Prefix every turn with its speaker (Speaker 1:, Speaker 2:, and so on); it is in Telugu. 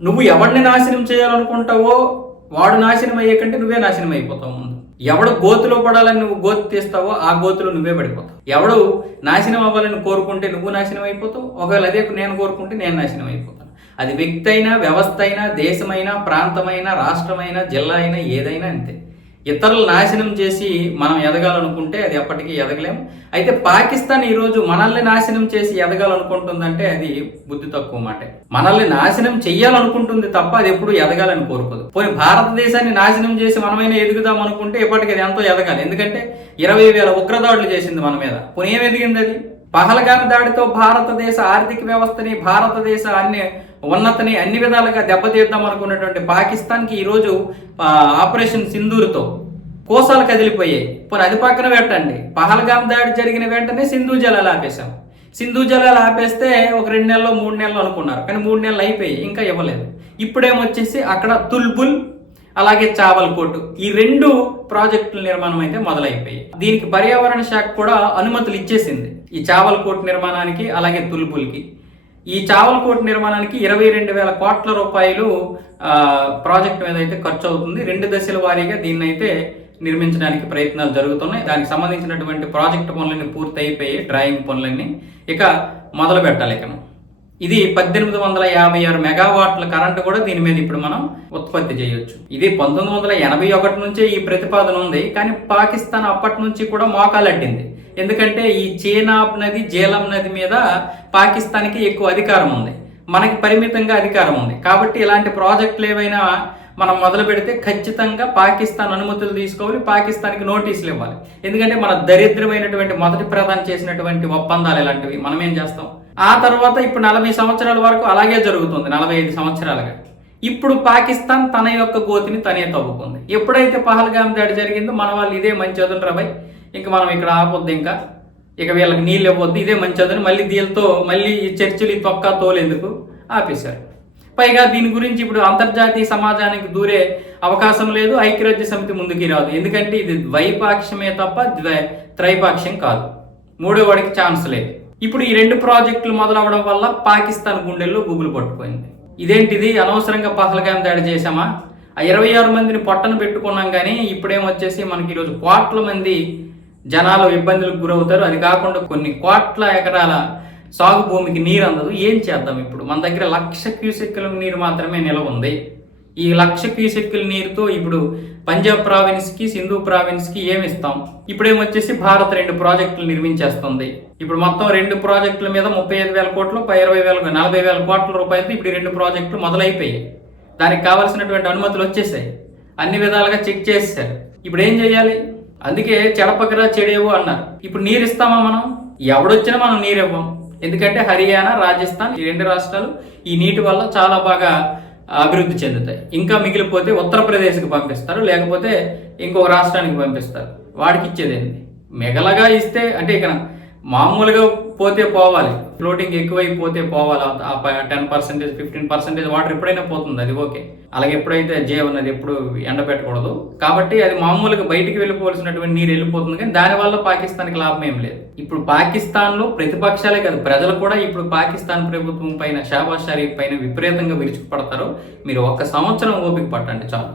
Speaker 1: నువ్వు ఎవరిని నాశనం చేయాలనుకుంటావో వాడు నాశనం అయ్యే కంటే నువ్వే నాశనం అయిపోతావు ముందు. ఎవడు గోతులో పడాలని నువ్వు గోతు తీస్తావో ఆ గోతులో నువ్వే పడిపోతావు. ఎవడు నాశనం అవ్వాలని కోరుకుంటే నువ్వు నాశనం అయిపోతావు ఒకవేళ అదే నేను కోరుకుంటే నేను నాశనం అయిపోతాను అది వ్యక్తి అయినా వ్యవస్థ అయినా దేశమైనా ప్రాంతమైనా రాష్ట్రమైనా జిల్లా అయినా ఏదైనా అంతే. ఇతరులు నాశనం చేసి మనం ఎదగాలనుకుంటే అది ఎప్పటికీ ఎదగలేం. అయితే పాకిస్తాన్ ఈరోజు మనల్ని నాశనం చేసి ఎదగాలనుకుంటుందంటే అది బుద్ధి తక్కువ మాట. మనల్ని నాశనం చెయ్యాలనుకుంటుంది తప్ప అది ఎప్పుడు ఎదగాలని కోరుకోదు. పోనీ భారతదేశాన్ని నాశనం చేసి మనమైనా ఎదుగుదాం అనుకుంటే ఇప్పటికి అది ఎంతో ఎదగాలి. ఎందుకంటే ఇరవై వేల ఉగ్రదాడులు చేసింది మన మీద. పోనీ ఏం ఎదిగింది అది? పహల్గాన్ దాడితో భారతదేశ ఆర్థిక వ్యవస్థని భారతదేశ అన్ని ఉన్నతని అన్ని విధాలుగా దెబ్బతీద్దాం అనుకున్నటువంటి పాకిస్తాన్కి ఈరోజు ఆపరేషన్ సింధూర్తో కోసాలు కదిలిపోయాయి. పోనీ అది పక్కన పెట్టండి. పహల్గాం దాడి జరిగిన వెంటనే సింధు జలాలు ఆపేశాం. సింధు జలాలు ఆపేస్తే ఒక రెండు నెలలు మూడు నెలలు అనుకున్నారు. కానీ మూడు నెలలు అయిపోయి ఇంకా ఇవ్వలేదు. ఇప్పుడేమొచ్చేసి అక్కడ తుల్బుల్ అలాగే చావల్కోట్. ఈ రెండు ప్రాజెక్టుల నిర్మాణం అయితే మొదలైపోయాయి దీనికి పర్యావరణ శాఖ కూడా అనుమతులు ఇచ్చేసింది. ఈ చావల్కోట్ నిర్మాణానికి అలాగే తులుపులకి. ఈ చావల్కోట్ నిర్మాణానికి ఇరవై రెండు వేల కోట్ల రూపాయలు ప్రాజెక్ట్ మీద అయితే ఖర్చు అవుతుంది. రెండు దశల వారీగా దీన్ని అయితే నిర్మించడానికి ప్రయత్నాలు జరుగుతున్నాయి. దానికి సంబంధించినటువంటి ప్రాజెక్ట్ పనులన్నీ పూర్తి అయిపోయి డ్రాయింగ్ పనులన్నీ ఇక మొదలు పెట్టాలి ఇక. ఇది పద్దెనిమిది వందల యాభై ఆరు మెగావాట్ల కరెంట్ కూడా దీని మీద ఇప్పుడు మనం ఉత్పత్తి చేయొచ్చు. ఇది పంతొమ్మిది వందల ఎనభై ఒకటి నుంచే ఈ ప్రతిపాదన ఉంది కానీ పాకిస్తాన్ అప్పటి నుంచి కూడా మోకాలట్టింది. ఎందుకంటే ఈ చేనాబ్ నది జేలం నది మీద పాకిస్తాన్కి ఎక్కువ అధికారం ఉంది. మనకి పరిమితంగా అధికారం ఉంది. కాబట్టి ఇలాంటి ప్రాజెక్టులు ఏవైనా మనం మొదలు పెడితే ఖచ్చితంగా పాకిస్తాన్ అనుమతులు తీసుకోవాలి పాకిస్తాన్కి నోటీసులు ఇవ్వాలి. ఎందుకంటే మన దరిద్రమైనటువంటి మొదటి ప్రధానం చేసినటువంటి ఒప్పందాలు ఇలాంటివి. మనం ఏం చేస్తాం? ఆ తర్వాత ఇప్పుడు నలభై సంవత్సరాల వరకు అలాగే జరుగుతుంది నలభై ఐదు సంవత్సరాలుగా. ఇప్పుడు పాకిస్తాన్ తన యొక్క గోతిని తనే తవ్వుకుంది. ఎప్పుడైతే పహల్గామ్ దాడి జరిగిందో మన వాళ్ళు ఇదే మంచి చదువును రాబాయ్ ఇంకా మనం ఇక్కడ ఆపొద్దు ఇంకా. ఇక వీళ్ళకి నీళ్ళు ఇవ్వద్దు ఇదే మంచి చదువు మళ్ళీ దీనితో మళ్ళీ ఈ చర్చలు ఈ తొక్క తోలేందుకు ఆపేశారు. పైగా దీని గురించి ఇప్పుడు అంతర్జాతీయ సమాజానికి దూరే అవకాశం లేదు ఐక్యరాజ్య సమితి ముందుకి రాదు. ఎందుకంటే ఇది ద్వైపాక్షమే తప్ప ద్వై త్రైపాక్షం కాదు. మూడో వాడికి ఛాన్స్ లేదు. ఇప్పుడు ఈ రెండు ప్రాజెక్టులు మొదలవడం వల్ల పాకిస్తాన్ గుండెల్లో గుబులు పట్టుకుంది ఇదేంటిది? అనవసరంగా పహల్గాం దాడి చేశామా? ఆ ఇరవై ఆరు మందిని పొట్టను పెట్టుకున్నాం కానీ ఇప్పుడేమొచ్చేసి మనకి ఈరోజు కోట్ల మంది జనాలు ఇబ్బందులకు గురవుతారు. అది కాకుండా కొన్ని కోట్ల ఎకరాల సాగు భూమికి నీరు అందదు ఏం చేద్దాం ఇప్పుడు? మన దగ్గర లక్ష క్యూసెక్కుల నీరు మాత్రమే నిలవ ఉంది ఈ లక్ష క్యూసెక్కుల నీరుతో ఇప్పుడు పంజాబ్ ప్రావిన్స్కి సింధు ప్రావిన్స్కి ఏమి ఇస్తాం ఇప్పుడేమొచ్చేసి భారత్ రెండు ప్రాజెక్టులు నిర్మించేస్తుంది. ఇప్పుడు మొత్తం రెండు ప్రాజెక్టుల మీద ముప్పై ఐదు వేల కోట్లు ఇరవై వేల నలభై వేల కోట్ల రూపాయలతో ఇప్పుడు రెండు ప్రాజెక్టులు మొదలైపోయాయి. దానికి కావాల్సినటువంటి అనుమతులు వచ్చేసాయి. అన్ని విధాలుగా చెక్ చేసేసారు. ఇప్పుడు ఏం చేయాలి? అందుకే చెడపకరా చెడేవు అన్నారు. ఇప్పుడు నీరు ఇస్తామా మనం? ఎవడొచ్చినా మనం నీరు ఇవ్వం ఎందుకంటే హర్యానా రాజస్థాన్ ఈ రెండు రాష్ట్రాలు ఈ నీటి వల్ల చాలా బాగా అభివృద్ధి చెందుతాయి. ఇంకా మిగిలిపోతే ఉత్తరప్రదేశ్కి పంపిస్తారు లేకపోతే ఇంకొక రాష్ట్రానికి పంపిస్తారు. వాడికి ఇచ్చేదేంటి మిగలగా ఇస్తే అంటే ఇక్కడ మామూలుగా పోతే పోవాలి. ఫ్లోటింగ్ ఎక్కువైపోతే పోవాలి? Ten percentage fifteen percentage water ఎప్పుడైనా పోతుంది అది ఓకే. అలాగే ఎప్పుడైతే జే ఉన్నది ఎప్పుడు ఎండబెట్టకూడదు కాబట్టి అది మామూలుగా బయటికి వెళ్ళిపోవాల్సినటువంటి నీరు వెళ్ళిపోతుంది కానీ దానివల్ల పాకిస్తాన్కి లాభం ఏం లేదు. ఇప్పుడు పాకిస్తాన్లో ప్రతిపక్షాలే కాదు ప్రజలు కూడా ఇప్పుడు పాకిస్తాన్ ప్రభుత్వం పైన షాబాజ్ షరీఫ్ పైన విపరీతంగా విరుచుకుపడతారు. మీరు ఒక్క సంవత్సరం ఓపిక పట్టండి చాలు.